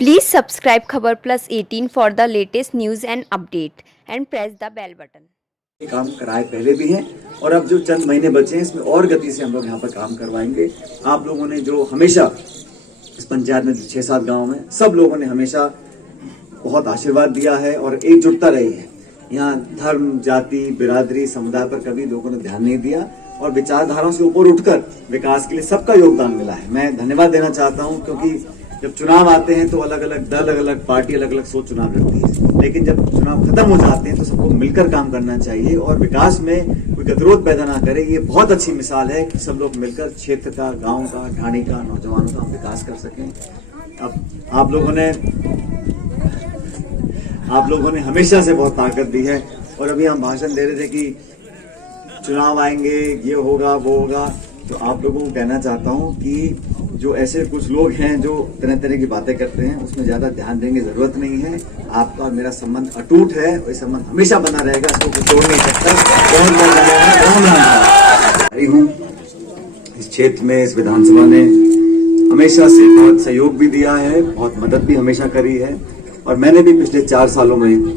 Please subscribe Khabar Plus 18 for the latest news and update and press the bell button. काम कराए पहले भी हैं और अब जो चंद महीने बचे हैं इसमें और गति से हम लोग यहाँ पर काम करवाएंगे। आप लोगों ने जो हमेशा इस पंचायत में 6-7 गांव में सब लोगों ने हमेशा बहुत आशीर्वाद दिया है और एकजुटता रही है। यहाँ धर्म, जाति, बिरादरी, समुदाय पर कभी लोगों ने ध्यान नहीं दिया और विचारधाराओं से ऊपर उठकर विकास के लिए सबका योगदान मिला है। मैं धन्यवाद देना चाहता हूँ क्योंकि जब चुनाव आते हैं तो अलग अलग दल, अलग अलग पार्टी, अलग अलग सोच चुनाव लड़ती है, लेकिन जब चुनाव खत्म हो जाते हैं तो सबको मिलकर काम करना चाहिए और विकास में कोई गतिरोध पैदा ना करे। ये बहुत अच्छी मिसाल है कि सब लोग मिलकर क्षेत्र का, गांव का, ढाणी का, नौजवानों का हम विकास कर सकें। अब आप लोगों ने हमेशा से बहुत ताकत दी है और अभी हम भाषण दे रहे थे कि चुनाव आएंगे, ये होगा, वो होगा, तो आप लोगों को कहना चाहता हूँ कि जो ऐसे कुछ लोग हैं जो तरह तरह की बातें करते हैं उसमें ज्यादा ध्यान देने की जरूरत नहीं है। आपका और मेरा संबंध अटूट है और ये संबंध हमेशा बना रहेगा, इसको कोई तोड़ नहीं सकता। इस क्षेत्र में, इस विधानसभा ने हमेशा से बहुत सहयोग भी दिया है, बहुत मदद भी हमेशा करी है और मैंने भी पिछले 4 सालों में,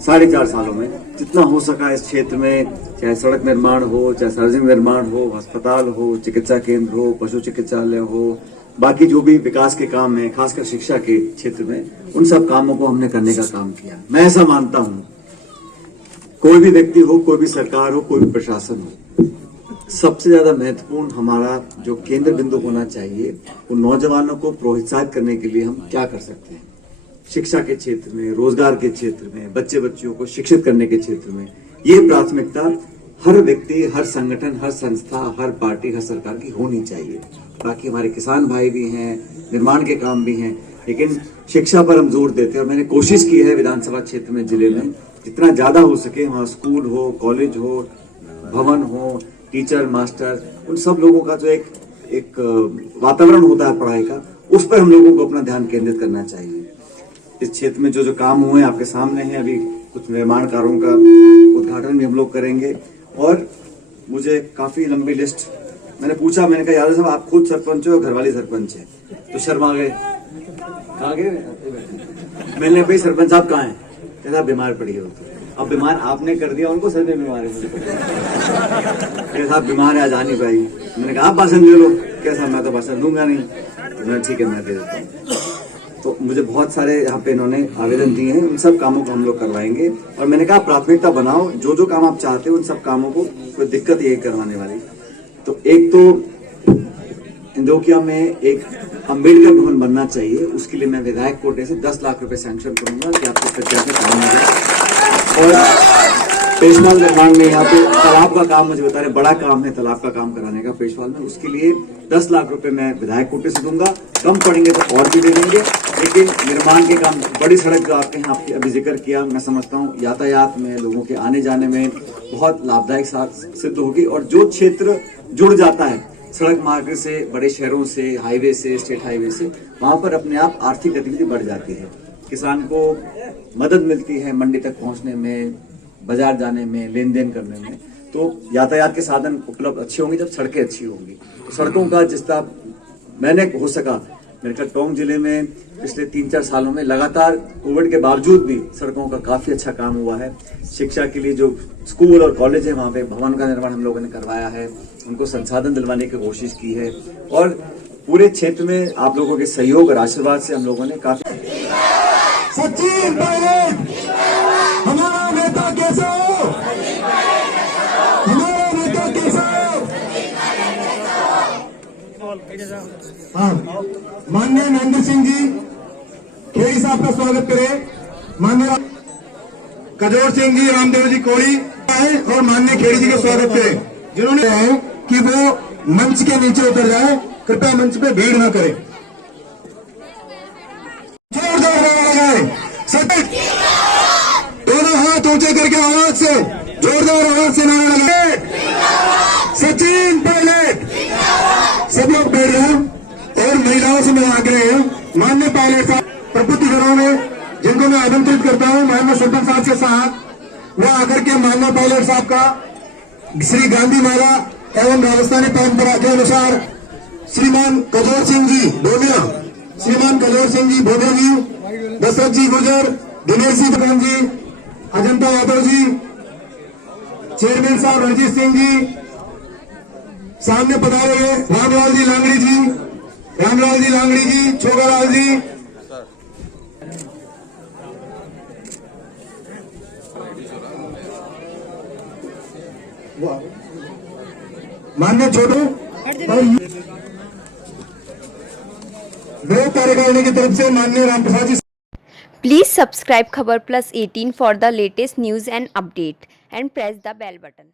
4.5 सालों में जितना हो सका इस क्षेत्र में, चाहे सड़क निर्माण हो, चाहे सार्वजनिक निर्माण हो, अस्पताल हो, चिकित्सा केंद्र हो, पशु चिकित्सालय हो, बाकी जो भी विकास के काम है, खासकर शिक्षा के क्षेत्र में, उन सब कामों को हमने करने का काम किया। मैं ऐसा मानता हूँ, कोई भी व्यक्ति हो, कोई भी सरकार हो, कोई भी प्रशासन हो, सबसे ज्यादा महत्वपूर्ण हमारा जो केंद्र बिंदु होना चाहिए वो नौजवानों को प्रोत्साहित करने के लिए हम क्या कर सकते हैं। शिक्षा के क्षेत्र में, रोजगार के क्षेत्र में, बच्चे बच्चियों को शिक्षित करने के क्षेत्र में, ये प्राथमिकता हर व्यक्ति, हर संगठन, हर संस्था, हर पार्टी, हर सरकार की होनी चाहिए। बाकी हमारे किसान भाई भी हैं, निर्माण के काम भी हैं, लेकिन शिक्षा पर हम जोर देते हैं और मैंने कोशिश की है विधानसभा क्षेत्र में, जिले में जितना ज्यादा हो सके वहाँ स्कूल हो, कॉलेज हो, भवन हो, टीचर, मास्टर, उन सब लोगों का जो एक वातावरण होता है पढ़ाई का, उस पर हम लोगों को अपना ध्यान केंद्रित करना चाहिए। इस क्षेत्र में जो काम हुए हैं आपके सामने हैं, अभी कुछ निर्माण कार्यों का उद्घाटन भी हम लोग करेंगे और मुझे काफी लंबी लिस्ट, मैंने पूछा, मैंने कहा यादव साहब आप खुद सरपंच हो, घरवाली सरपंच है, तो शर्मा गए। कहाँ गए? मैंने भाई सरपंच साहब कहाँ हैं? कहता बीमार पड़ी हो। अब बीमार आपने कर दिया उनको, सर में बीमार है साहब, बीमार है, आज आ नहीं पाई। मैंने कहा आप भाषण दे लो। कैसा? मैं तो भाषण दूंगा नहीं। तो ठीक है, मैं दे देता हूँ। तो मुझे बहुत सारे यहाँ पे इन्होंने आवेदन दिए हैं, उन सब कामों को हम लोग करवाएंगे और मैंने कहा प्राथमिकता बनाओ, जो जो काम आप चाहते हो उन सब कामों को, कोई दिक्कत यही करवाने वाली। तो एक तो इंदौकिया में एक अम्बेडकर भवन बनना चाहिए, उसके लिए मैं विधायक कोटे से 10 लाख रुपए सैंक्शन करूंगा कि आपको पंचायत में काम हो जाए। और पेशवाल निर्माण में यहाँ पे तालाब का काम मुझे बता रहे, बड़ा काम है तालाब का काम कराने का पेशवाल में, उसके लिए 10 लाख रुपए मैं विधायक कोटे से दूंगा। कम पड़ेंगे तो और भी दे देंगे, लेकिन निर्माण के काम, बड़ी सड़क जो आपके यहाँ अभी जिक्र किया, मैं समझता हूँ यातायात में, लोगों के आने जाने में बहुत लाभदायक सिद्ध होगी। और जो क्षेत्र जुड़ जाता है सड़क मार्ग से, बड़े शहरों से, हाईवे से, स्टेट हाईवे से, वहां पर अपने आप आर्थिक गतिविधि बढ़ जाती है, किसान को मदद मिलती है मंडी तक पहुंचने में, बाजार जाने में, लेन देन करने में। तो यातायात के साधन उपलब्ध अच्छे होंगे जब सड़कें अच्छी होंगी। तो सड़कों का जितना मैंने हो सका, मेरे ख्याल टोंक जिले में पिछले 3-4 सालों में लगातार कोविड के बावजूद भी सड़कों का काफी अच्छा काम हुआ है। शिक्षा के लिए जो स्कूल और कॉलेज है वहाँ पे भवन का निर्माण हम लोगों ने करवाया है, उनको संसाधन दिलवाने की कोशिश की है और पूरे क्षेत्र में आप लोगों के सहयोग और आशीर्वाद से हम लोगों ने काफी। सचिन पायलट हमारा नेता कैसे हो? हमारा नेता कैसे हो? हाँ, माननीय महेंद्र सिंह जी खेड़ी साहब का स्वागत करें। माननीय कजोर सिंह जी, रामदेव जी कोड़ी आए और माननीय खेड़ी जी का स्वागत करें, जिन्होंने कहा है कि वो मंच के नीचे उतर जाए, कृपया मंच पे भीड़ न करें। जोरदार नारा लगाए, दोनों हाथ ऊंचे करके आवाज से, जोरदार आवाज से नारा लगाए, सचिन पायलट। सब लोग बैठ रहे हैं और महिलाओं से मैं आग्रह है, माननीय पायलट साहब प्रभुति घरों में जिनको मैं आमंत्रित करता हूं, माननीय सरपंच साहब के साथ वो आकर के माननीय पायलट साहब का श्री गांधी माला एवं राजस्थानी परंपरा के अनुसार श्रीमान कजोर सिंह जी डोलिया श्रीमान कलोर सिंह जी भोगे जी, दशरथ जी गुर्जर, दिनेश जी दुकान जी, अजंता यादव जी, चेयरमैन साहब रणजीत सिंह जी, सामने पधारे हुए रामलाल जी लांगड़ी जी, छोगालाल जी, मान्य छोटू और वे कार्यकारिणी की तरफ से माननीय रामप्रसाद जी। Please subscribe Khabar Plus 18 for the latest news and update and press the bell button.